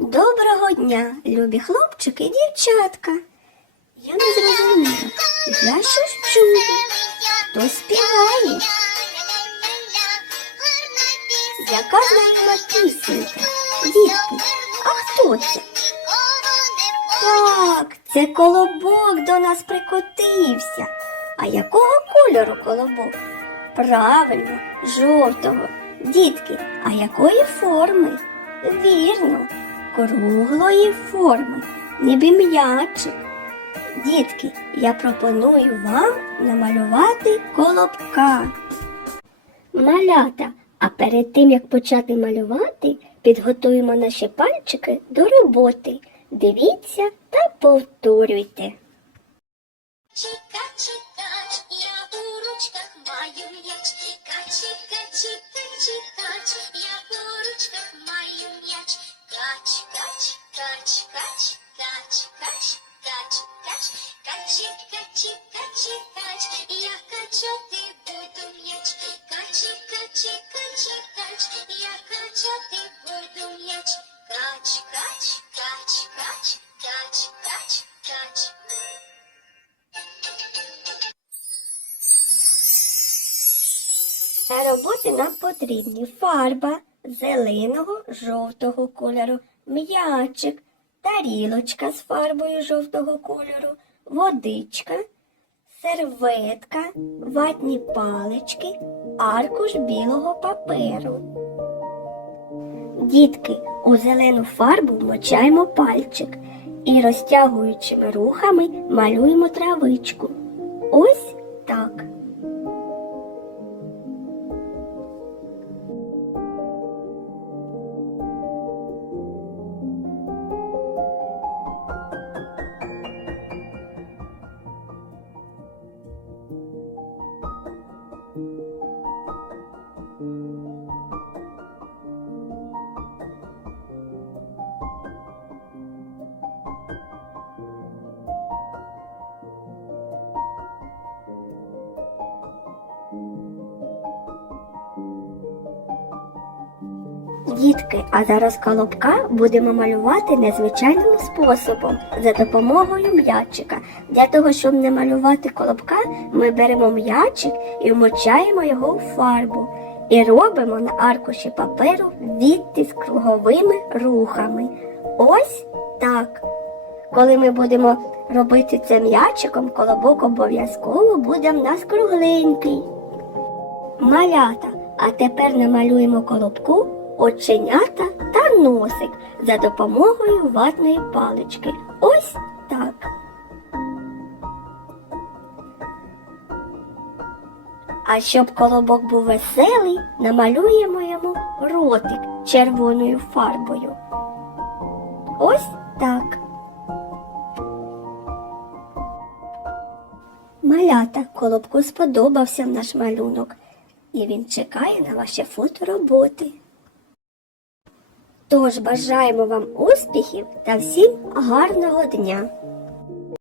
Доброго дня, любі хлопчики і дівчатка. Я не зрозуміла, я щось чую. Хтось співає. Яка знайома пісенька? Дітки, а хто це? Так, це колобок до нас прикотився. А якого кольору колобок? Правильно, жовтого. Дітки, а якої форми? Вірно, круглої форми, ніби м'ячик. Дітки, я пропоную вам намалювати колобка. Малята, а перед тим як почати малювати, підготуємо наші пальчики до роботи. Дивіться та повторюйте. Чика, чикач, я у ручках маю м'яч. Качика, чика, чикач, я Для роботи нам потрібні фарба зеленого жовтого кольору, м'ячик, тарілочка з фарбою жовтого кольору, водичка, серветка, ватні палички, аркуш білого паперу. Дітки, у зелену фарбу вмочаємо пальчик і розтягуючими рухами малюємо травичку. Ось Дітки, а зараз колобка будемо малювати незвичайним способом за допомогою м'ячика. Для того, щоб не малювати колобка, ми беремо м'ячик і вмочаємо його у фарбу. І робимо на аркуші паперу відтиск круговими рухами. Ось так. Коли ми будемо робити це м'ячиком, колобок обов'язково буде в нас кругленький. Малята, а тепер намалюємо колобку оченята та носик за допомогою ватної палички. Ось так. А щоб колобок був веселий, намалюємо йому ротик червоною фарбою. Ось так. Малята, колобку сподобався наш малюнок, і він чекає на ваші фотороботи. Тож бажаємо вам успіхів та всім гарного дня!